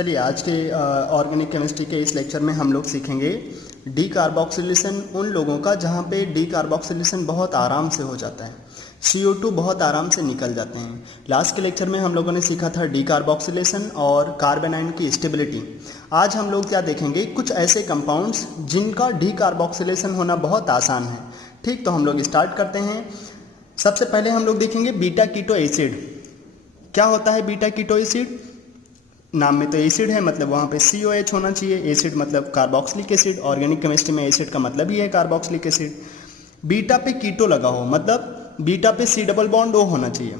चलिए आज के ऑर्गेनिक केमिस्ट्री के इस लेक्चर में हम लोग सीखेंगे डी कार्बोक्सिलेशन उन लोगों का जहाँ पे डी कार्बोक्सिलेशन बहुत आराम से हो जाता है, CO2 बहुत आराम से निकल जाते हैं। लास्ट के लेक्चर में हम लोगों ने सीखा था डी कार्बोक्सिलेशन और कार्बन आयन की स्टेबिलिटी। आज हम लोग क्या देखेंगे, कुछ ऐसे कंपाउंड्स जिनका डी कार्बोक्सिलेशन होना बहुत आसान है। ठीक, तो हम लोग स्टार्ट करते हैं। सबसे पहले हम लोग देखेंगे बीटा कीटो एसिड। क्या होता है बीटा कीटो एसिड? नाम में तो एसिड है, मतलब वहाँ पे COH होना चाहिए। एसिड मतलब कार्बोक्सिलिक एसिड, ऑर्गेनिक केमिस्ट्री में एसिड का मतलब ही है कार्बोक्सिलिक एसिड। बीटा पे कीटो लगा हो, मतलब बीटा पे C डबल बॉन्ड O होना चाहिए।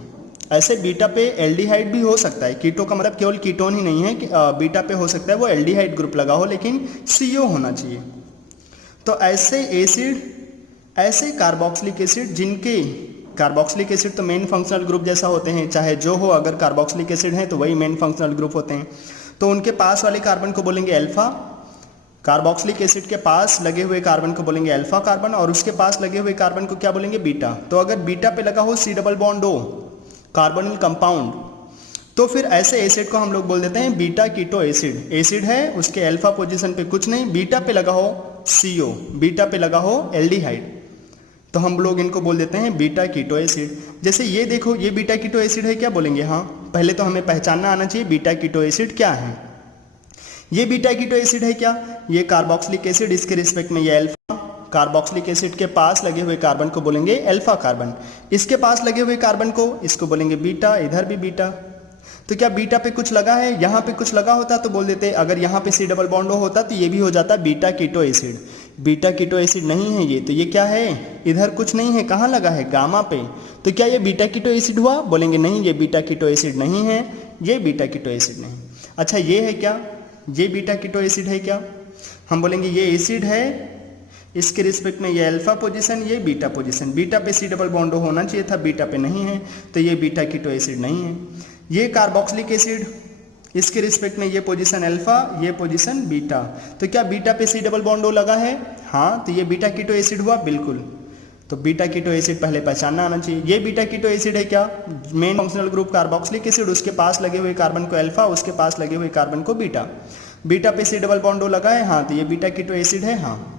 ऐसे बीटा पे एल्डिहाइड भी हो सकता है। कीटो का मतलब केवल कीटोन ही नहीं है कि बीटा पे हो सकता है वो एल्डिहाइड ग्रुप लगा हो, लेकिन CO होना चाहिए। तो ऐसे एसिड, ऐसे कार्बोक्सिलिक एसिड जिनके कार्बोक्सिलिक एसिड तो मेन फंक्शनल ग्रुप जैसा होते हैं, चाहे जो हो, अगर कार्बोक्सिलिक एसिड है तो वही मेन फंक्शनल ग्रुप होते हैं। तो उनके पास वाले कार्बन को बोलेंगे अल्फा, कार्बोक्सिलिक एसिड के पास लगे हुए कार्बन को बोलेंगे अल्फा कार्बन, और उसके पास लगे हुए कार्बन को क्या बोलेंगे? बीटा। तो अगर बीटा पे लगा हो C double bond O carbonyl compound, तो फिर ऐसे एसिड को हम लोग बोल देते हैं बीटा कीटो एसिड। एसिड है, उसके अल्फा पोजीशन पे कुछ नहीं, बीटा पे लगा हो CO, बीटा पे लगा हो एल्डिहाइड, तो हम लोग इनको बोल देते हैं बीटा कीटो एसिड। जैसे ये देखो, ये बीटा कीटो एसिड है, क्या बोलेंगे? हाँ, पहले तो हमें पहचानना आना चाहिए बीटा कीटो एसिड क्या है। ये बीटा कीटो एसिड है क्या? ये कार्बोक्सिलिक एसिड, इसके रिस्पेक्ट में ये अल्फा। कार्बोक्सिलिक एसिड के पास लगे हुए कार्बन को बोलेंगे अल्फा कार्बन, इसके पास लगे हुए कार्बन को इसको बोलेंगे बीटा, इधर भी बीटा। तो क्या बीटा पे कुछ लगा है? यहाँ पे कुछ लगा होता तो बोल देते, अगर यहाँ पे C डबल बॉन्ड होता तो ये भी हो जाता beta keto acid. Beta keto acid नहीं है ये, तो ये क्या है? इधर कुछ नहीं है, कहाँ लगा है? गामा पे। तो क्या ये बीटा कीटो एसिड हुआ? बोलेंगे नहीं, ये बीटा कीटो एसिड नहीं है, ये बीटा कीटो एसिड नहीं। अच्छा, ये है क्या? ये बीटा कीटो एसिड है क्या? हम बोलेंगे ये एसिड है, इसके रिस्पेक्ट में ये अल्फा पोजीशन, ये बीटा पोजीशन। बीटा पे C डबल बॉन्ड होना चाहिए था, बीटा पे नहीं है, तो ये बीटा कीटो एसिड नहीं है। ये कार्बोक्सिलिक एसिड, इसके रिस्पेक्ट में ये पोजीशन अल्फा, ये पोजीशन बीटा। तो क्या बीटा पे C डबल बॉन्ड O लगा है? हाँ, तो ये बीटा कीटो एसिड हुआ, बिल्कुल। तो बीटा कीटो एसिड पहले पहचानना आना चाहिए। ये बीटा कीटो एसिड है क्या? Main functional group carboxylic acid, उसके पास लगे हुए कार्बन को अल्फा, उसके पास लगे हुए कार्बन को बीटा। बीटा पे C डबल बॉन्ड O लगा है, हाँ, तो ये बीटा कीटो एसिड है। हाँ,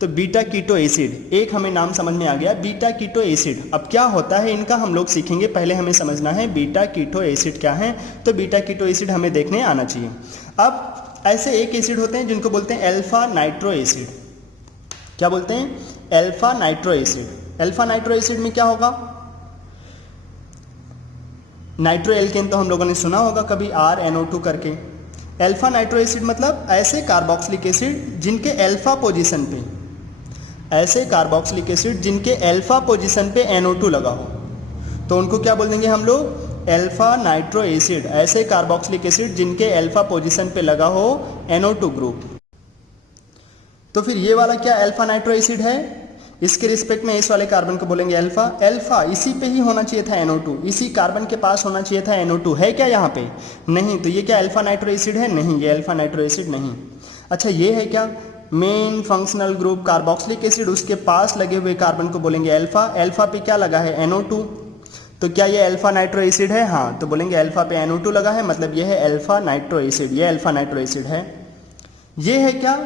तो बीटा कीटो एसिड, एक हमें नाम समझ में आ गया, बीटा कीटो एसिड। अब क्या होता है इनका हम लोग सीखेंगे, पहले हमें समझना है बीटा कीटो एसिड क्या है। तो बीटा कीटो एसिड हमें देखने आना चाहिए। अब ऐसे एक एसिड होते हैं जिनको बोलते हैं अल्फा नाइट्रो एसिड। क्या बोलते हैं? Alpha nitro acid. Alpha nitro acid में क्या होगा? नाइट्रो एल्केन तो हम लोगों ने सुना होगा कभी, RNO2 करके। अल्फा नाइट्रो एसिड मतलब ऐसे कार्बोक्सिलिक एसिड जिनके अल्फा पोजीशन पे, ऐसे कार्बोक्सिलिक एसिड जिनके अल्फा पोजीशन पे NO2 लगा हो, तो उनको क्या बोल देंगे हम लोग? Alpha nitro acid. ऐसे कार्बोक्सिलिक एसिड जिनके अल्फा पोजीशन पे लगा हो NO2 ग्रुप। तो फिर ये वाला क्या अल्फा नाइट्रो एसिड है? इसके रिस्पेक्ट में इस वाले कार्बन को बोलेंगे अल्फा। अल्फा इसी पे ही होना चाहिए था NO2, इसी कार्बन के पास होना चाहिए था NO2, है क्या यहाँ पे? नहीं, तो ये क्या अल्फा नाइट्रो एसिड है? नहीं, ये अल्फा नाइट्रो एसिड नहीं। अच्छा, ये है क्या? Main functional group carboxylic acid, उसके पास लगे हुए कार्बन को बोलेंगे अल्फा। अल्फा पे क्या लगा है? NO2। तो क्या ये अल्फा नाइट्रो एसिड है? हाँ, तो बोलेंगे अल्फा पे NO2 लगा है, मतलब ये है अल्फा नाइट्रो एसिड, ये अल्फा नाइट्रो एसिड है। ये है क्या?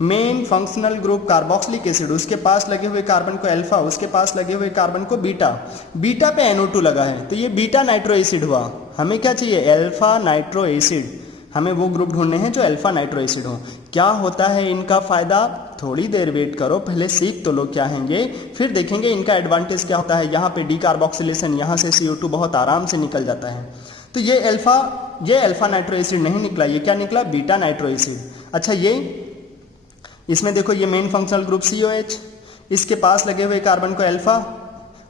Main functional group carboxylic acid, उसके पास लगे हुए कार्बन को अल्फा, उसके पास लगे हुए कार्बन को बीटा, बीटा पे NO2 लगा है, तो ये बीटा नाइट्रो एसिड हुआ। हमें क्या चाहिए? Alpha nitro acid. हमें वो ग्रुप ढूंढने हैं जो अल्फा नाइट्रो एसिड हो। क्या होता है इनका फायदा? थोड़ी देर वेट करो, पहले सीख तो लो क्या है ये, फिर देखेंगे इनका एडवांटेज क्या होता है। यहाँ पे डी कार्बोक्सिलेशन, यहाँ से CO2 बहुत आराम से निकल जाता है। तो ये अल्फा नाइट्रो एसिड नहीं निकला, ये क्या निकला? Beta nitro acid. अच्छा, ये इसमें देखो, ये मेन फंक्शनल ग्रुप COH, इसके पास लगे हुए कार्बन को अल्फा,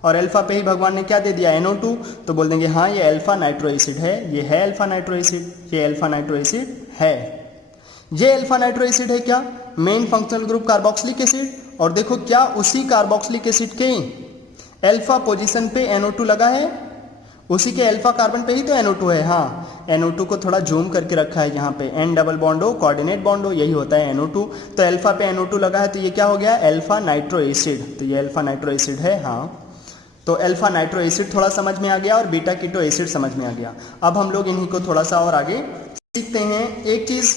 और अल्फा पे ही भगवान ने क्या दे दिया? NO2, तो बोल देंगे हाँ, ये अल्फा नाइट्रो एसिड है, ये है अल्फा नाइट्रो एसिड, ये अल्फा नाइट्रो एसिड है। ये अल्फा नाइट्रो एसिड है क्या? Main functional group carboxylic acid, और देखो क्या उसी कार्बोक्सिलिक एसिड के अल्फा पोजीशन पे NO2 लगा है, उसी के अल्फा कार्बन पे ही तो NO2 है। हाँ, NO2 को थोड़ा जूम करके रखा है यहाँ पे, N double bond O coordinate bond O, यही होता है NO2। तो अल्फा पे NO2 लगा है, तो ये क्या हो गया? Alpha nitro acid. तो ये अल्फा नाइट्रो एसिड है। हाँ, तो अल्फा नाइट्रो एसिड थोड़ा समझ में आ गया और बीटा कीटो एसिड समझ में आ गया। अब हम लोग इन्हीं को थोड़ा सा और आगे सीखते हैं एक चीज़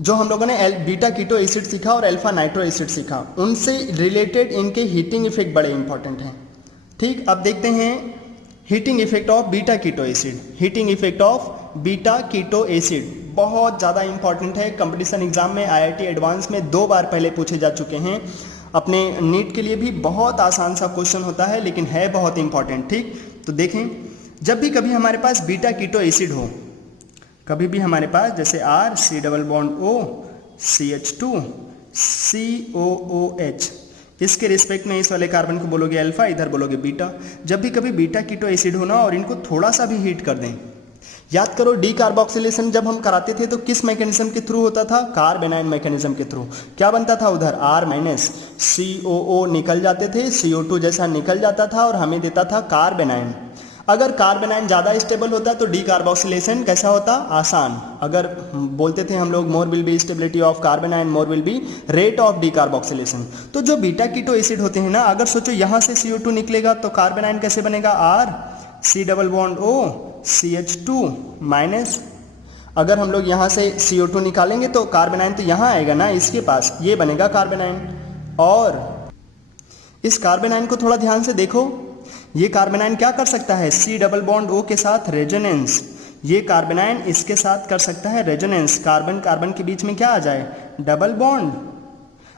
जो हम लोगों ने बीटा कीटो एसिड सीखा और अल्फा नाइट्रो एसिड सीखा, उनसे रिलेटेड इनके हीटिंग इफेक्ट बड़े इंपॉर्टेंट हैं। ठीक, अब देखते हैं heating effect of beta keto acid. Heating effect of beta keto acid बहुत ज़्यादा इंपॉर्टेंट है। कंपटीशन एग्जाम में IIT एडवांस में 2 बार पहले पूछे जा चुके हैं। अपने नीट के लिए भी बहुत आसान सा क्वेश्चन होता है, लेकिन है बहुत इंपॉर्टेंट। ठीक, तो देखें, जब भी कभी हमारे पास बीटा कीटो एसिड हो, कभी भी हमारे पास जैसे R C double bond O CH2 COOH, इसके रिस्पेक्ट में इस वाले कार्बन को बोलोगे अल्फा, इधर बोलोगे बीटा। जब भी कभी बीटा कीटो एसिड हो ना और इनको थोड़ा सा भी हीट कर दें, याद करो डी कार्बोक्सिलेशन जब हम कराते थे तो किस मैकेनिज्म के थ्रू होता था? कार्बेनाइन मैकेनिज्म के थ्रू। क्या बनता था उधर? R- COO निकल जाते थे, CO2 जैसा निकल जाता था और हमें देता था कार्बेनाइन। अगर कार्बेनाइन ज़्यादा स्टेबल होता तो डी कार्बोक्सिलेशन कैसा होता? आसान। अगर बोलते थे हम लोग more will be stability of कार्बेनाइन, more will be rate of D carboxylation. तो जो बीटा कीटो एसिड होते हैं ना, अगर सोचो यहाँ से CO2 निकलेगा तो कार्बेनाइन कैसे बनेगा? R C double bond O CH2 minus, अगर हम लोग यहाँ से CO2 निकालेंगे तो कार्बेनाइन तो यहाँ आएगा ना इसके पास, ये बनेगा कार्बेनाइन। और इस कार्बेनाइन को थोड़ा ध्यान से देखो, ये कार्बेनाइन क्या कर सकता है? C डबल बॉन्ड O के साथ रेजोनेंस। ये कार्बेनाइन इसके साथ कर सकता है रेजोनेंस। कार्बन कार्बन के बीच में क्या आ जाए? Double bond.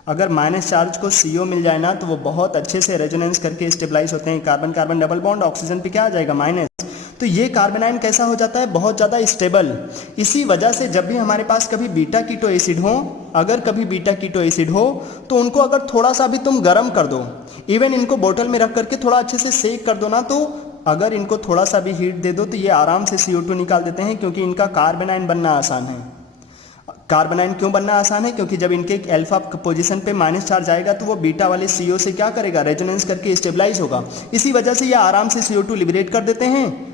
अगर माइनस चार्ज को CO मिल जाए ना तो वो बहुत अच्छे से रेजोनेंस करके स्टेबलाइज होते हैं। Carbon carbon double bond, oxygen पे क्या आ जाएगा? माइनस। तो ये कार्बेनाइन कैसा हो जाता है? बहुत ज़्यादा स्टेबल। इसी वजह से जब भी हमारे पास कभी बीटा कीटो एसिड हो, अगर कभी बीटा कीटो एसिड हो तो उनको अगर थोड़ा सा भी तुम गर्म कर दो, इवन इनको बोतल में रख करके थोड़ा अच्छे से सेक कर दो ना, तो अगर इनको थोड़ा सा भी हीट दे दो तो ये आराम से CO2 निकाल देते हैं, क्योंकि इनका कार्बेनाइन बनना आसान है। कार्बेनाइन क्यों बनना आसान है? क्योंकि जब इनके अल्फा पोजीशन पे माइनस चार्ज आएगा तो वो बीटा वाले CO से क्या करेगा? रेजोनेंस करके स्टेबलाइज होगा। इसी वजह से ये आराम से CO2 लिबरेट कर देते हैं,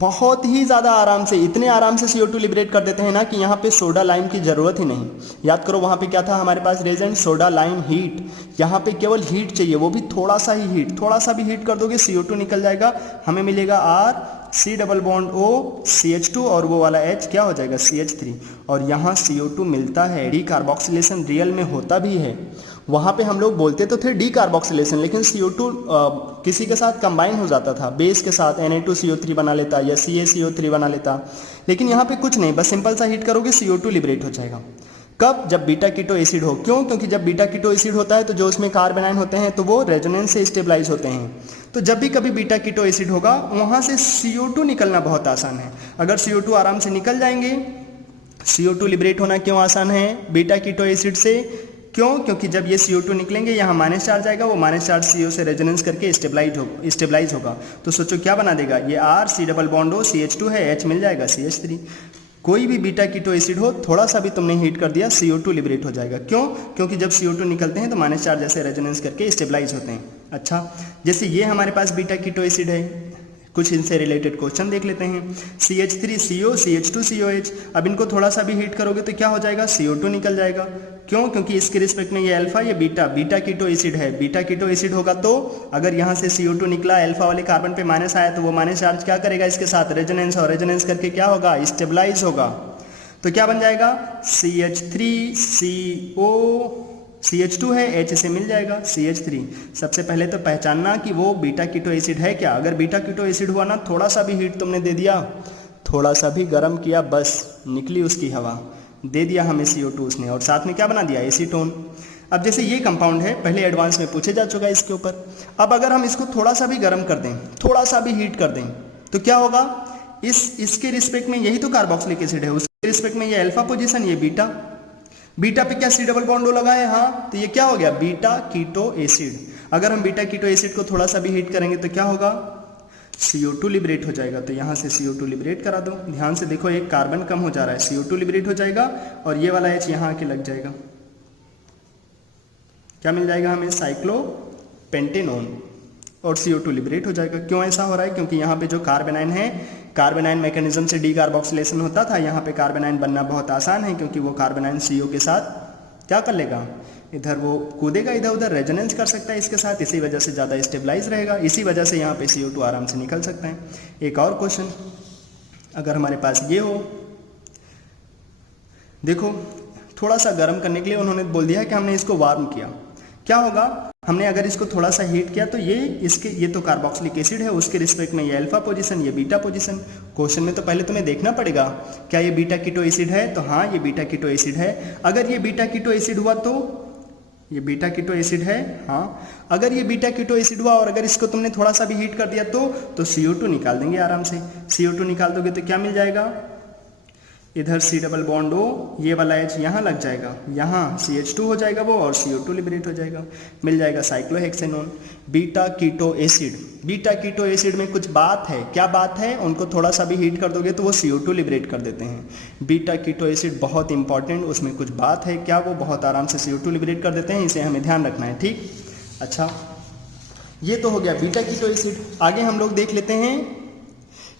बहुत ही ज़्यादा आराम से। इतने आराम से CO2 लिबरेट कर देते हैं ना कि यहाँ पे सोडा लाइम की ज़रूरत ही नहीं। याद करो वहाँ पे क्या था हमारे पास? Regent soda lime heat. यहाँ पे केवल हीट चाहिए, वो भी थोड़ा सा ही हीट। थोड़ा सा भी हीट कर दोगे CO2 निकल जाएगा, हमें मिलेगा R C double bond O CH2 और वो वाला H क्या हो जाएगा? CH3। और यहाँ CO2 मिलता है। डी कार्बोक्सिलेशन रियल में होता भी है। वहाँ पे हम लोग बोलते तो थे डी कार्बोक्सिलेशन, लेकिन CO2 किसी के साथ कंबाइन हो जाता था, बेस के साथ Na2CO3 बना लेता या CaCO3 बना लेता। लेकिन यहाँ पे कुछ नहीं, बस सिंपल सा हीट करोगे CO2 लिबरेट हो जाएगा। कब? जब बीटा कीटो एसिड हो। क्यों? क्योंकि जब बीटा कीटो एसिड होता है तो जो उसमें कार्बेनाइन होते हैं तो वो रेजोनेंस से स्टेबलाइज होते हैं। तो जब भी कभी बीटा कीटो एसिड होगा वहाँ से CO2 निकलना बहुत आसान है। अगर CO2 आराम से निकल जाएंगे, CO2 लिबरेट होना क्यों आसान है? बीटा कीटो एसिड से। क्यों? क्योंकि जब ये CO2 निकलेंगे यहाँ माइनस चार्ज आएगा, वो माइनस चार्ज CO से रेजोनेंस करके स्टेबलाइज होगा। तो सोचो क्या बना देगा? ये R C double bond O CH2 है, H मिल जाएगा CH3। कोई भी बीटा कीटो एसिड हो, थोड़ा सा भी तुमने हीट कर दिया CO2 लिबरेट हो जाएगा। क्यों? क्योंकि जब CO2 निकलते हैं तो माइनस चार्ज जैसे रेजोनेंस करके स्टेबलाइज होते हैं। अच्छा, जैसे ये हमारे पास बीटा कीटो एसिड है, कुछ इनसे रिलेटेड क्वेश्चन देख लेते हैं। CH3CO CH2COH। अब इनको थोड़ा सा भी हीट करोगे तो क्या हो जाएगा? CO2 निकल जाएगा। क्यों? क्योंकि इसके रिस्पेक्ट में ये अल्फा, ये बीटा, बीटा कीटो एसिड है। बीटा कीटो एसिड होगा तो अगर यहाँ से CO2 निकला, अल्फा वाले कार्बन पे माइनस आया तो वो माइनस चार्ज क्या करेगा? इसके साथ रेजोनेंस, और रेजोनेंस करके क्या होगा? स्टेबलाइज होगा। तो क्या बन जाएगा? CH3CO CH2 है, H से मिल जाएगा CH3। सबसे पहले तो पहचानना कि वो बीटा कीटो एसिड है क्या। अगर बीटा कीटो एसिड हुआ ना, थोड़ा सा भी हीट तुमने दे दिया, थोड़ा सा भी गर्म किया, बस निकली उसकी हवा, दे दिया हमें CO2 उसने, और साथ में क्या बना दिया? एसीटोन। अब जैसे ये कंपाउंड है, पहले एडवांस में पूछे जा चुका है इसके ऊपर। अब अगर हम इसको थोड़ा सा भी गर्म कर दें, थोड़ा सा भी हीट कर दें, तो क्या होगा? इसके रिस्पेक्ट में यही तो कार्बोक्सिलिक एसिड है, उसके रिस्पेक्ट में ये अल्फा पोजीशन, ये बीटा। बीटा पे क्या C डबल बॉन्ड O लगा है? हाँ, तो ये क्या हो गया? Beta keto acid. अगर हम बीटा कीटो एसिड को थोड़ा सा भी हीट करेंगे तो क्या होगा? CO2 लिबरेट हो जाएगा। तो यहाँ से CO2 लिबरेट करा दो। ध्यान से देखो, एक कार्बन कम हो जा रहा है, CO2 लिबरेट हो जाएगा और ये वाला H यहाँ आके लग जाएगा। क्या मिल जाएगा हमें? साइक्लोपेंटेनोन, और CO2 लिबरेट हो जाएगा। क्यों ऐसा हो रहा है? क्योंकि यहाँ पे जो कार्बेनाइन है, कार्बेनाइन मैकेनिज्म से डी कार्बोक्सिलेशन होता था, यहाँ पे कार्बेनाइन बनना बहुत आसान है, क्योंकि वो कार्बेनाइन CO के साथ क्या कर लेगा? इधर वो कूदेगा, इधर उधर रेजोनेंस कर सकता है इसके साथ, इसी वजह से ज़्यादा स्टेबलाइज रहेगा। इसी वजह से यहाँ पे CO2 आराम से निकल सकता है। एक और क्वेश्चन, अगर हमारे पास ये हो, देखो थोड़ा सा गर्म करने के लिए उन्होंने बोल दिया कि हमने इसको वार्म किया, क्या होगा, हमने अगर इसको थोड़ा सा हीट किया तो ये तो कार्बोक्सिलिक एसिड है, उसके रिस्पेक्ट में ये अल्फा पोजीशन, ये बीटा पोजीशन। क्वेश्चन में तो पहले तुम्हें देखना पड़ेगा क्या ये बीटा कीटो एसिड है, तो हाँ ये बीटा कीटो एसिड है। अगर ये बीटा कीटो एसिड हुआ तो ये बीटा कीटो एसिड है, हाँ। अगर ये बीटा कीटो एसिड हुआ और अगर इसको तुमने थोड़ा सा भी हीट कर दिया तो CO2 निकाल देंगे आराम से। CO2 निकाल दोगे तो क्या मिल जाएगा, इधर C डबल बॉन्ड O, ये वाला H यहाँ लग जाएगा, यहाँ CH2 हो जाएगा वो और CO2 लिबरेट हो जाएगा, मिल जाएगा cyclohexanone. Beta keto acid, beta keto acid में कुछ बात है, क्या बात है, उनको थोड़ा सा भी हीट कर दोगे तो वो CO2 लिबरेट कर देते हैं। बीटा कीटो एसिड बहुत इंपॉर्टेंट, उसमें कुछ बात है, क्या वो बहुत आराम से CO2 लिबरेट कर देते हैं, इसे हमें ध्यान रखना है, ठीक। अच्छा, ये तो हो गया बीटा कीटो एसिड। आगे हम लोग देख लेते हैं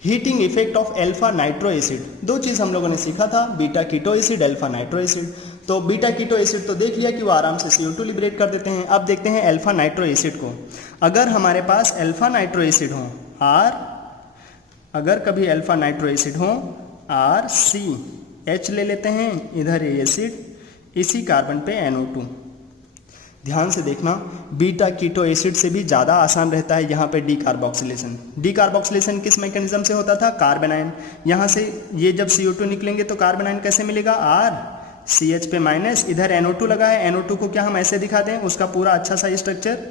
heating effect of alpha nitro acid. दो चीज़ हम लोगों ने सीखा था, beta keto acid, alpha nitro acid. तो बीटा कीटो एसिड तो देख लिया कि वो आराम से CO2 लिबरेट कर देते हैं। अब देखते हैं अल्फा नाइट्रो एसिड को। अगर हमारे पास अल्फा नाइट्रो एसिड हो अगर कभी अल्फा नाइट्रो एसिड हो RCH ले लेते हैं, इधर ये एसिड, इसी कार्बन पे NO2। ध्यान से देखना, बीटा कीटो एसिड से भी ज़्यादा आसान रहता है यहाँ पे डीकार्बोक्सिलेशन। डीकार्बोक्सिलेशन किस मैकेनिज्म से होता था, कार्बन आयन। यहाँ से ये जब CO2 निकलेंगे तो कार्बन आयन कैसे मिलेगा, RCH पे माइनस, इधर NO2 लगा है, NO2 को क्या हम ऐसे दिखाते हैं, उसका पूरा अच्छा सा structure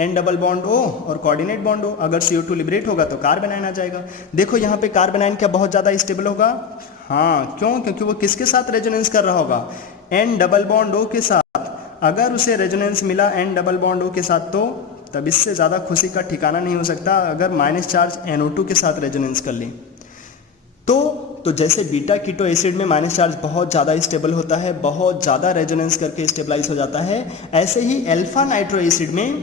N double bond O और कोऑर्डिनेट बॉन्ड O। अगर CO2 लिबरेट होगा तो कार्बन आयन आ जाएगा। देखो यहाँ पे कार्बन आयन क्या बहुत ज़्यादा स्टेबल होगा, हाँ, क्यों, क्योंकि वो किसके साथ रेजोनेंस कर रहा होगा, N डबल बॉन्ड O के साथ। अगर उसे रेजोनेंस मिला N डबल बॉन्ड O के साथ तो तब इससे ज़्यादा खुशी का ठिकाना नहीं हो सकता अगर माइनस चार्ज NO2 के साथ रेजोनेंस कर ले तो जैसे बीटा कीटो एसिड में माइनस चार्ज बहुत ज़्यादा स्टेबल होता है, बहुत ज़्यादा रेजोनेंस करके स्टेबलाइज हो जाता है, ऐसे ही अल्फा नाइट्रो एसिड में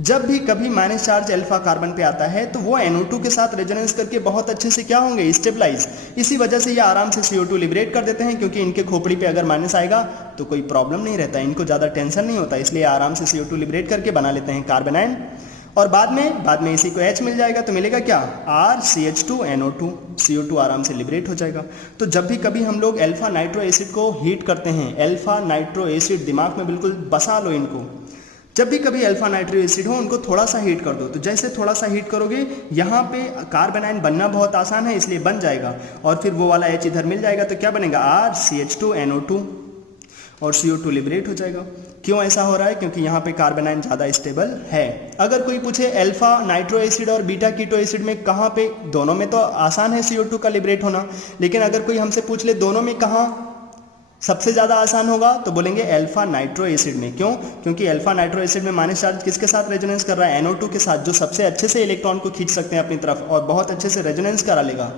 जब भी कभी माइनस चार्ज अल्फा कार्बन पे आता है तो वो NO2 के साथ रेजोनेंस करके बहुत अच्छे से क्या होंगे, स्टेबलाइज। इसी वजह से ये आराम से CO2 लिबरेट कर देते हैं, क्योंकि इनके खोपड़ी पे अगर माइनस आएगा तो कोई प्रॉब्लम नहीं रहता, इनको ज़्यादा टेंशन नहीं होता, इसलिए आराम से CO2 लिबरेट करके बना लेते हैं कार्बन आयन। और बाद में इसी को H मिल जाएगा तो मिलेगा क्या, RCH2NO2, CO2 आराम से लिबरेट हो जाएगा। तो जब भी कभी हम लोग अल्फा नाइट्रो एसिड को हीट करते हैं, अल्फा नाइट्रो एसिड दिमाग में बिल्कुल बसा लो इनको, जब भी कभी अल्फा नाइट्रो एसिड हो उनको थोड़ा सा हीट कर दो। तो जैसे थोड़ा सा हीट करोगे यहाँ पे कार्बन आयन बनना बहुत आसान है, इसलिए बन जाएगा और फिर वो वाला H इधर मिल जाएगा तो क्या बनेगा, RCH2NO2 और CO2 लिबरेट हो जाएगा। क्यों ऐसा हो रहा है, क्योंकि यहाँ पे कार्बन आयन ज़्यादा स्टेबल है। अगर कोई पूछे अल्फा नाइट्रो एसिड और बीटा कीटो एसिड में कहाँ पे, दोनों में तो आसान है CO2 का लिबरेट होना, लेकिन अगर कोई हमसे पूछ ले दोनों में कहाँ सबसे ज़्यादा आसान होगा तो बोलेंगे अल्फा नाइट्रो एसिड में। क्यों, क्योंकि अल्फा नाइट्रो एसिड में माइनस चार्ज किसके साथ रेजोनेंस कर रहा है, NO2 के साथ, जो सबसे अच्छे से इलेक्ट्रॉन को खींच सकते हैं अपनी तरफ और बहुत अच्छे से रेजोनेंस करा लेगा,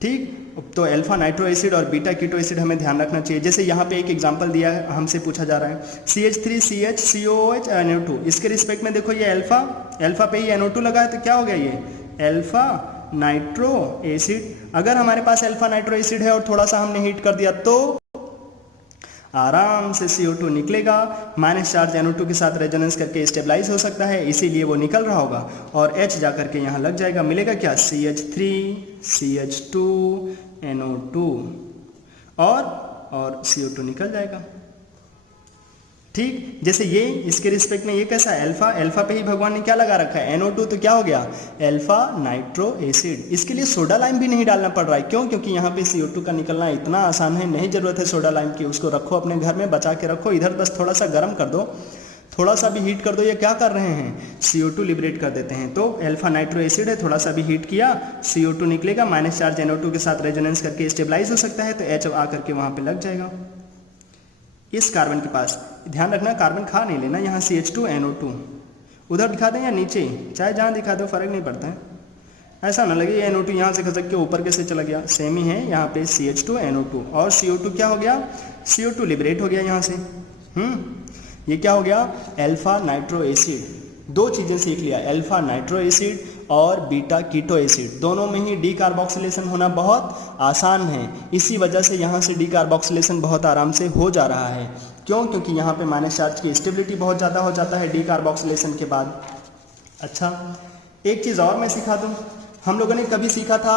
ठीक। तो अल्फा नाइट्रो एसिड और बीटा कीटो एसिड हमें ध्यान रखना चाहिए। जैसे यहाँ पे एक एग्जांपल दिया है, हमसे पूछा जा रहा है CH3CH COOH NO2, इसके रिस्पेक्ट में देखो ये अल्फा पे ही NO2 लगा है तो क्या हो गया, ये अल्फा नाइट्रो एसिड। अगर हमारे पास अल्फा नाइट्रो एसिड है और थोड़ा सा हमने हीट कर दिया तो आराम से CO2 निकलेगा, माइनस चार्ज NO2 के साथ रेजोनेंस करके स्टेबलाइज हो सकता है, इसीलिए वो निकल रहा होगा और H जा करके यहाँ लग जाएगा, मिलेगा क्या, CH3 CH2 NO2 और CO2 निकल जाएगा, ठीक। जैसे ये इसके रिस्पेक्ट में ये कैसा है, अल्फा पे ही भगवान ने क्या लगा रखा है, NO2, तो क्या हो गया अल्फा नाइट्रो एसिड। इसके लिए सोडा लाइम भी नहीं डालना पड़ रहा है, क्यों, क्योंकि यहाँ पे CO2 का निकलना इतना आसान है, नहीं जरूरत है सोडा लाइम की, उसको रखो अपने घर में बचा के रखो, इधर बस थोड़ा सा गर्म कर दो, थोड़ा सा भी हीट कर दो, ये क्या कर रहे हैं, CO2 लिबरेट कर देते हैं। तो अल्फा नाइट्रो एसिड है, थोड़ा सा भी हीट किया CO2 निकलेगा, माइनस चार्ज NO2 के साथ रेजोनेंस करके स्टेबलाइज हो सकता है, तो H आ करके वहाँ पे लग जाएगा। इस कार्बन के पास ध्यान रखना, कार्बन खा नहीं लेना, यहाँ CH2NO2 उधर दिखा दें या नीचे, चाहे जहाँ दिखा दो फर्क नहीं पड़ता है, ऐसा ना लगे ये NO2 यहाँ से खसक के ऊपर कैसे चला गया, सेम ही है, यहाँ पे CH2NO2 और CO2 क्या हो गया, CO2 लिबरेट हो गया यहाँ से। ये क्या हो गया, अल्फा नाइट्रो एसिड। दो चीज़ें सीख लिया, अल्फा नाइट्रो एसिड और बीटा कीटो एसिड, दोनों में ही डीकार्बोक्सिलेशन होना बहुत आसान है, इसी वजह से यहाँ से डीकार्बोक्सिलेशन बहुत आराम से हो जा रहा है। क्यों, क्योंकि यहाँ पे माइनस चार्ज की स्टेबिलिटी बहुत ज़्यादा हो जाता है डीकार्बोक्सिलेशन के बाद। अच्छा, एक चीज़ और मैं सिखा दूँ, हम लोगों ने कभी सीखा था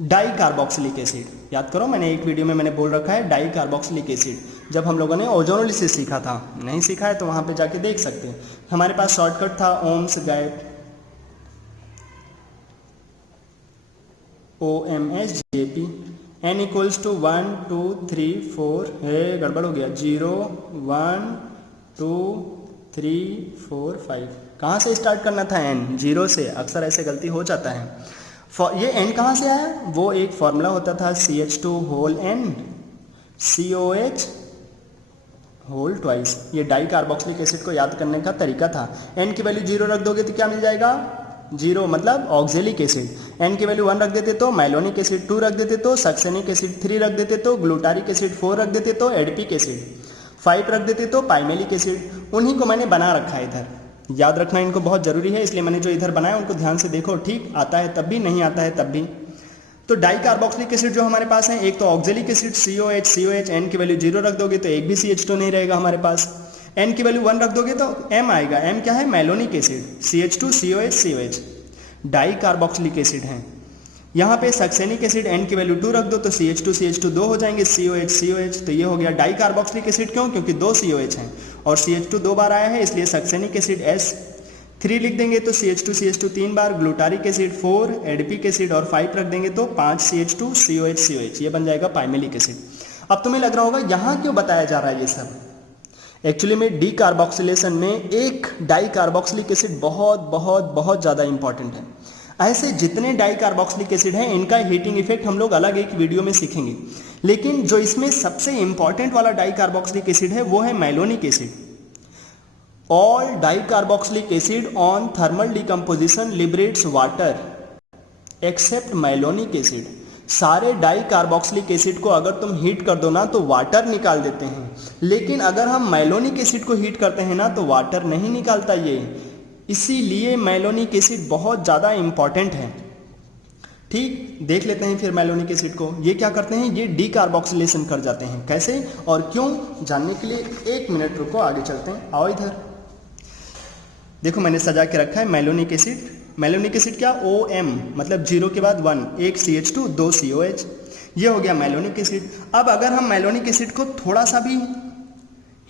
डाई कार्बोक्सिलिक एसिड, याद करो मैंने एक वीडियो में मैंने बोल रखा है डाई कार्बोक्सिलिक एसिड, जब हम लोगों ने ओजोनोलिसिस सीखा था। नहीं सीखा है तो वहाँ पे जाके देख सकते हैं। हमारे पास शॉर्टकट था ओम्स गैट, OMSGAP, N इक्वल्स टू 1 2 3 4, है गड़बड़ हो गया, 0 1 2 3 4 5। कहाँ से स्टार्ट करना था? N, 0 से। अक्सर ऐसे गलती हो जाता है। ये N कहाँ से आया? वो एक फॉर्मूला होता था CH2 whole N COH whole twice. ये डाई कार्बोक्सिलिक एसिड को याद करने का तरीका था। N की वैल्यू 0 रख दोगे तो क्या मिल जाएगा? 0 मतलब ऑक्जेलिक एसिड। N की वैल्यू 1 रख देते तो मैलोनिक एसिड, 2 रख देते तो सक्सेनिक एसिड, 3 रख देते तो ग्लूटारिक एसिड, 4 रख देते तो एडिपिक एसिड, 5 रख देते तो पाइमेलिक एसिड। उन्हीं को मैंने बना रखा है इधर। याद रखना इनको बहुत ज़रूरी है, इसलिए मैंने जो इधर बनाया उनको ध्यान से देखो। ठीक आता है तब भी, नहीं आता है तब भी। तो डाई कार्बोक्सिलिक एसिड जो हमारे पास है, एक तो ऑक्जेलिक एसिड COH, N की वैल्यू 0 रख दोगे तो एक भी CH2 नहीं रहेगा हमारे पास। N की वैल्यू 1 रख दोगे तो M आएगा। M क्या है? Malonic acid, CH2 COH। Di carboxylic acid है। यहाँ पे सक्सेनिक एसिड N की वैल्यू 2 रख दो तो CH2 2 हो जाएंगे, COH। तो ये हो गया डाई कार्बोक्सिलिक एसिड। क्यों? क्योंकि 2 COH हैं और CH2 2 बार आया है, इसलिए सक्सेनिक एसिड S। 3 लिख देंगे तो CH2 3 बार, ग्लूटारिक एसिड 4, एडिपिक एसिड और 5 रख देंगे तो 5 CH2 COH। ये बन जाएगा पाइमेलिक एसिड। अब तुम्हें लग रहा होगा यहाँ क्यों बताया जा रहा है ये सब? एक्चुअली में डी कार्बोक्सिलेशन में एक डाई कार्बोक्सिलिक एसिड बहुत बहुत बहुत ज़्यादा इंपॉर्टेंट है। ऐसे जितने डाई कार्बोक्सिलिक एसिड हैं इनका हीटिंग इफेक्ट हम लोग अलग एक वीडियो में सीखेंगे, लेकिन जो इसमें सबसे इंपॉर्टेंट वाला डाई कार्बोक्सिलिक एसिड है वो है malonic acid. All dicarboxylic acid on thermal decomposition liberates water except malonic acid. सारे डाई कार्बोक्सिलिक एसिड को अगर तुम हीट कर दो ना तो वाटर निकाल देते हैं, लेकिन अगर हम मैलोनिक एसिड को हीट करते हैं ना तो वाटर नहीं निकालता ये। इसीलिए मैलोनिक एसिड बहुत ज़्यादा इंपॉर्टेंट है। ठीक, देख लेते हैं फिर मैलोनिक एसिड को। ये क्या करते हैं? ये डी कार्बोक्सिलेशन कर जाते हैं। कैसे और क्यों जानने के लिए 1 मिनट रुको, आगे चलते हैं। आओ इधर देखो, मैंने सजा के रखा है मैलोनिक एसिड। मैलोनिक एसिड क्या? OM मतलब 0 के बाद 1, एक CH2 2 COH। ये हो गया मैलोनिक एसिड। अब अगर हम मैलोनिक एसिड को थोड़ा सा भी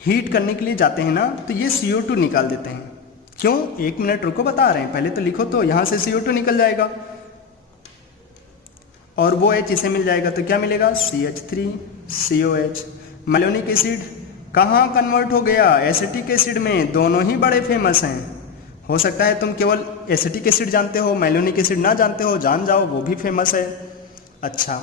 हीट करने के लिए जाते हैं ना तो ये CO2 निकाल देते हैं। क्यों? 1 मिनट रुको, बता रहे हैं। पहले तो लिखो, तो यहाँ से CO2 निकल जाएगा और वो H इसे मिल जाएगा तो क्या मिलेगा? CH3 COH। मैलोनिक एसिड कहाँ कन्वर्ट हो गया? एसिटिक एसिड में। दोनों ही बड़े फेमस हैं। हो सकता है तुम केवल एसिटिक एसिड जानते हो, मैलोनिक एसिड ना जानते हो, जान जाओ, वो भी फेमस है। अच्छा,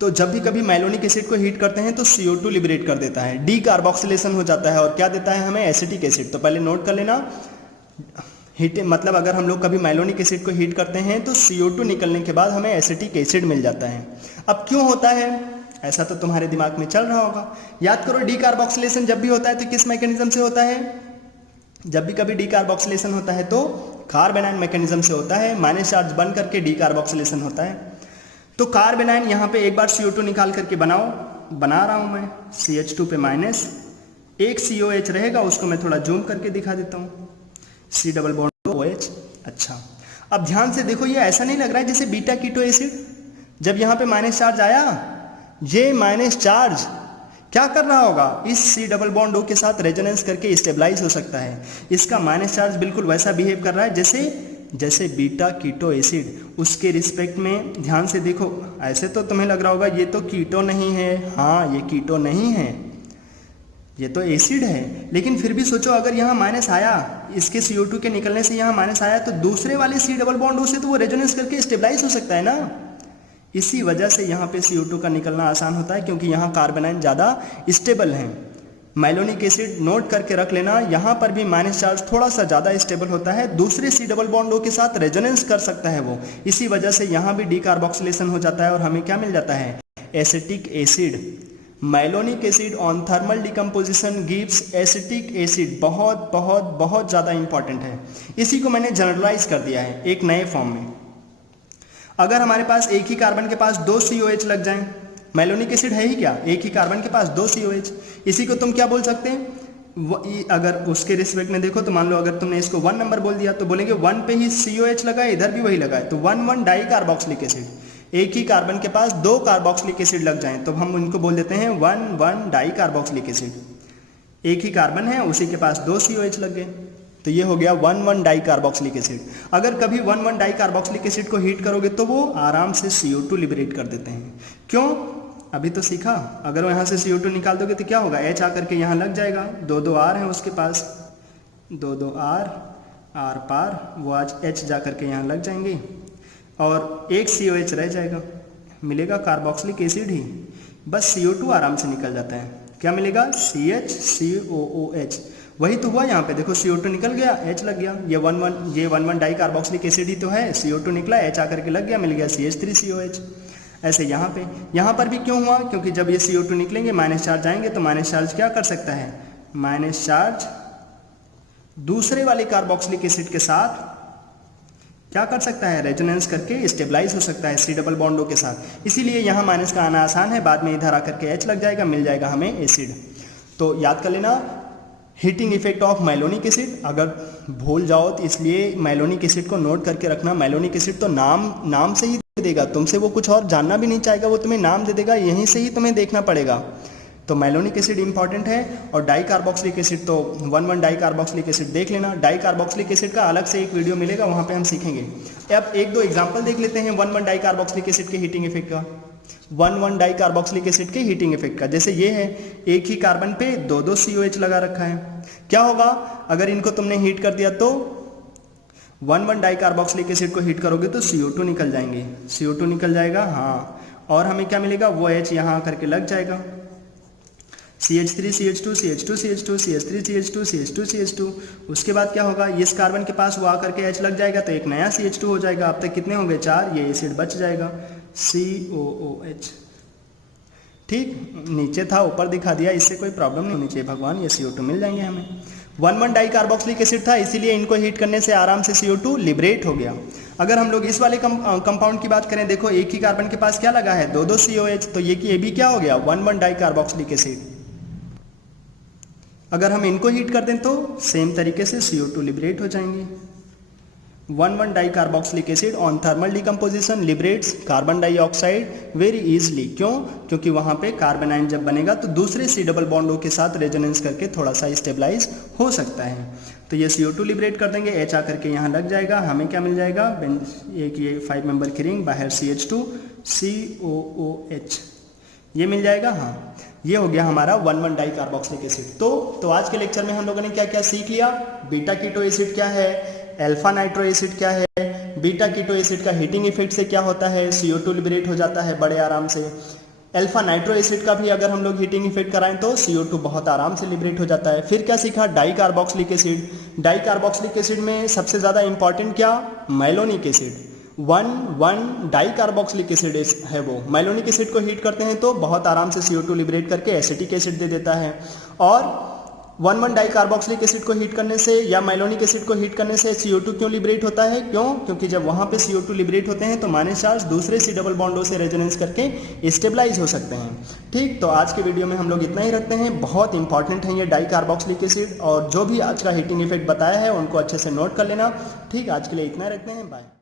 तो जब भी कभी मैलोनिक एसिड को हीट करते हैं तो CO2 लिबरेट कर देता है, डी कार्बोक्सिलेशन हो जाता है और क्या देता है हमें? Acetic acid. तो पहले नोट कर लेना, हीट मतलब अगर हम लोग कभी मैलोनिक एसिड को हीट करते हैं तो CO2 निकलने के बाद हमें एसिटिक एसिड मिल जाता है। अब क्यों होता है ऐसा? तो तुम्हारे दिमाग में चल रहा होगा। याद करो, डी कार्बोक्सिलेशन जब भी होता है तो किस मैकेनिज्म से होता है? जब भी कभी डी कार्बोक्सिलेशन होता है तो कार्बेनाइन मैकेनिज्म से होता है। माइनस चार्ज बन करके डी कार्बोक्सिलेशन होता है। तो कार्बेनाइन यहाँ पे एक बार CO2 निकाल करके बना रहा हूँ मैं। CH2 पे माइनस, एक COH रहेगा, उसको मैं थोड़ा जूम करके दिखा देता हूँ, C डबल बॉन्ड OH। अच्छा, अब ध्यान से देखो, ये ऐसा नहीं लग रहा है जैसे बीटा कीटो एसिड। जब यहाँ पे माइनस चार्ज आया, ये माइनस चार्ज क्या कर रहा होगा? इस C डबल बॉन्ड O के साथ रेजोनेंस करके स्टेबलाइज हो सकता है। इसका माइनस चार्ज बिल्कुल वैसा बिहेव कर रहा है जैसे बीटा कीटो एसिड। उसके रिस्पेक्ट में ध्यान से देखो, ऐसे तो तुम्हें लग रहा होगा ये तो कीटो नहीं है। हाँ, ये कीटो नहीं है, ये तो एसिड है। लेकिन फिर भी सोचो, अगर यहाँ माइनस आया, इसके CO2 के निकलने से यहाँ माइनस आया, तो दूसरे वाले C डबल बॉन्ड O से तो वो रेजोनेंस करके स्टेबलाइज हो सकता है ना। इसी वजह से यहाँ पे CO2 का निकलना आसान होता है, क्योंकि यहाँ कार्बेनाइन ज़्यादा स्टेबल हैं। मैलोनिक एसिड नोट करके रख लेना, यहाँ पर भी माइनस चार्ज थोड़ा सा ज़्यादा स्टेबल होता है, दूसरे C डबल बॉन्ड O के साथ रेजोनेंस कर सकता है वो। इसी वजह से यहाँ भी डी कार्बोक्सिलेशन हो जाता है और हमें क्या मिल जाता है? Acetic acid. Malonic acid on thermal decomposition gives acetic acid. बहुत बहुत बहुत ज़्यादा इंपॉर्टेंट है। इसी को मैंने जनरलाइज कर दिया है एक नए फॉर्म में। अगर हमारे पास एक ही कार्बन के पास 2 COH लग जाएं, मैलोनिक एसिड है ही क्या? एक ही कार्बन के पास 2 COH। इसी को तुम क्या बोल सकते हैं? अगर उसके रिस्पेक्ट में देखो तो मान लो अगर तुमने इसको 1 नंबर बोल दिया तो बोलेंगे 1 पे ही COH लगा है, इधर भी वही लगा है, तो 1 1 डाई कार्बोक्सिलिक एसिड। एक ही कार्बन के पास 2 कार्बोक्सिलिक एसिड लग जाएं तो हम इनको बोल देते हैं 1,1 डाई कार्बोक्सिलिक एसिड। एक ही कार्बन है, उसी के पास 2 COH लग गए, तो ये हो गया 1,1 डाई कार्बोक्सिलिक एसिड। अगर कभी 1,1 डाई कार्बोक्सिलिक एसिड को हीट करोगे तो वो आराम से CO2 लिबरेट कर देते हैं। क्यों? अभी तो सीखा, अगर वो यहाँ से CO2 निकाल दोगे तो क्या होगा, H आकर के यहाँ लग जाएगा, 2 R है उसके पास, 2 R पार, वो आज H जा कर के यहाँ लग जाएंगे और एक COH रह जाएगा, मिलेगा कार्बोक्सिलिक एसिड ही, बस CO2 आराम से निकल जाता है। क्या मिलेगा? CH वही तो हुआ यहाँ पे, देखो CO2 निकल गया, H लग गया, ये 1,1 डाई कार्बोक्सिलिक एसिड ही तो है, CO2 निकला, H आकर के लग गया, मिल गया CH3COH। ऐसे यहाँ पर भी क्यों हुआ? क्योंकि जब ये CO2 निकलेंगे माइनस चार्ज आएंगे तो माइनस चार्ज क्या कर सकता है, माइनस चार्ज दूसरे वाले कार्बोक्सिलिक एसिड के साथ क्या कर सकता है, रेजोनेंस करके स्टेबलाइज हो सकता है C डबल बॉन्डों के साथ। इसीलिए यहाँ माइनस का आना आसान है, बाद में इधर आकर के H लग जाएगा, मिल जाएगा हमें एसिड। तो याद कर लेना heating effect of malonic acid, अगर भूल जाओ तो इसलिए मैलोनिक एसिड को नोट करके रखना। मैलोनिक एसिड तो नाम से ही दे देगा, तुमसे वो कुछ और जानना भी नहीं चाहेगा, वो तुम्हें नाम दे देगा, यहीं से ही तुम्हें देखना पड़ेगा। तो मैलोनिक एसिड इंपॉर्टेंट है। और डाई कार्बोक्सिलिक एसिड तो 1,1 डाई कार्बोक्सिलिक एसिड देख लेना। डाई कार्बोक्सिलिक एसिड का अलग से एक वीडियो मिलेगा, वहाँ पे हम सीखेंगे। अब 1-2 एग्जांपल देख लेते हैं 1,1 डाई कार्बोक्सिलिक एसिड के हीटिंग इफेक्ट का। 1,1 डाई कार्बोक्सिलिक एसिड के हीटिंग इफेक्ट का, जैसे ये है, एक ही कार्बन पे 2 COH लगा रखा है। क्या होगा अगर इनको तुमने हीट कर दिया तो 1,1 डाई कार्बोक्सिलिक एसिड को हीट करोगे तो CO2 निकल जाएंगे, CO2 निकल जाएगा, हाँ, और हमें क्या मिलेगा, वो H यहाँ आकर के लग जाएगा, CH3CH2 CH2 CH2 CH3 CH2 CH2 CH2। उसके बाद क्या होगा, इस कार्बन के पास वो आकर के H लग जाएगा तो एक नया CH2 हो जाएगा। अब तक कितने होंगे, 4, ये एसिड बच जाएगा COOH। ठीक, नीचे था ऊपर दिखा दिया, इससे कोई प्रॉब्लम नहीं होनी चाहिए भगवान, ये CO2 मिल जाएंगे हमें। 1,1 डाई कार्बोक्सिलिक एसिड था, इसीलिए इनको हीट करने से आराम से CO2 लिबरेट हो गया। अगर हम लोग इस वाले कंपाउंड की बात करें, देखो एक ही कार्बन के पास क्या लगा है, 2 COH, तो ये भी क्या हो गया, 1,1 डाई कार्बोक्सिलिक एसिड। अगर हम इनको हीट कर दें तो सेम तरीके से CO2 लिबरेट हो जाएंगे। 1,1 di carboxylic acid on thermal decomposition liberates carbon dioxide very easily. क्यों? क्योंकि वहाँ पे कार्बन आयन जब बनेगा तो दूसरे C डबल बॉन्डों के साथ रेजोनेंस करके थोड़ा सा स्टेबलाइज हो सकता है। तो ये CO2 लिबरेट कर देंगे, H आकर के यहाँ लग जाएगा, हमें क्या मिल जाएगा, एक ये 5 मेंबर की रिंग, बाहर CH2 COOH, ये मिल जाएगा। हाँ, ये हो गया हमारा 1,1 डाई कार्बोक्सिलिक एसिड। तो आज के लेक्चर में हम लोगों ने क्या क्या सीख लिया, बीटा कीटो एसिड क्या है, अल्फा नाइट्रो एसिड क्या है, बीटा कीटो एसिड का हीटिंग इफेक्ट से क्या होता है, CO2 लिबरेट हो जाता है बड़े आराम से। अल्फा नाइट्रो एसिड का भी अगर हम लोग हीटिंग इफेक्ट कराएं तो CO2 बहुत आराम से लिबरेट हो जाता है। फिर क्या सीखा, di carboxylic acid. Di carboxylic acid में सबसे ज़्यादा इंपॉर्टेंट क्या, malonic acid. 1,1 di carboxylic acid है वो, मैलोनिक एसिड को हीट करते हैं तो बहुत आराम से CO2 लिबरेट करके एसिटिक एसिड दे देता है। और 1,1 डाई कार्बोक्सिलिक एसिड को हीट करने से या मैलोनिक एसिड को हीट करने से CO2 क्यों लिबरेट होता है, क्यों? क्योंकि जब वहाँ पे CO2 लिबरेट होते हैं तो माइनस चार्ज दूसरे C डबल बॉन्डों से रेजोनेंस करके स्टेबलाइज हो सकते हैं। ठीक, तो आज के वीडियो में हम लोग इतना ही रखते हैं। बहुत इंपॉर्टेंट है ये डाई कार्बोक्सिलिक एसिड, और जो भी आज का हीटिंग इफेक्ट बताया है उनको अच्छे से नोट कर लेना। ठीक, आज के लिए इतना रखते हैं, बाय।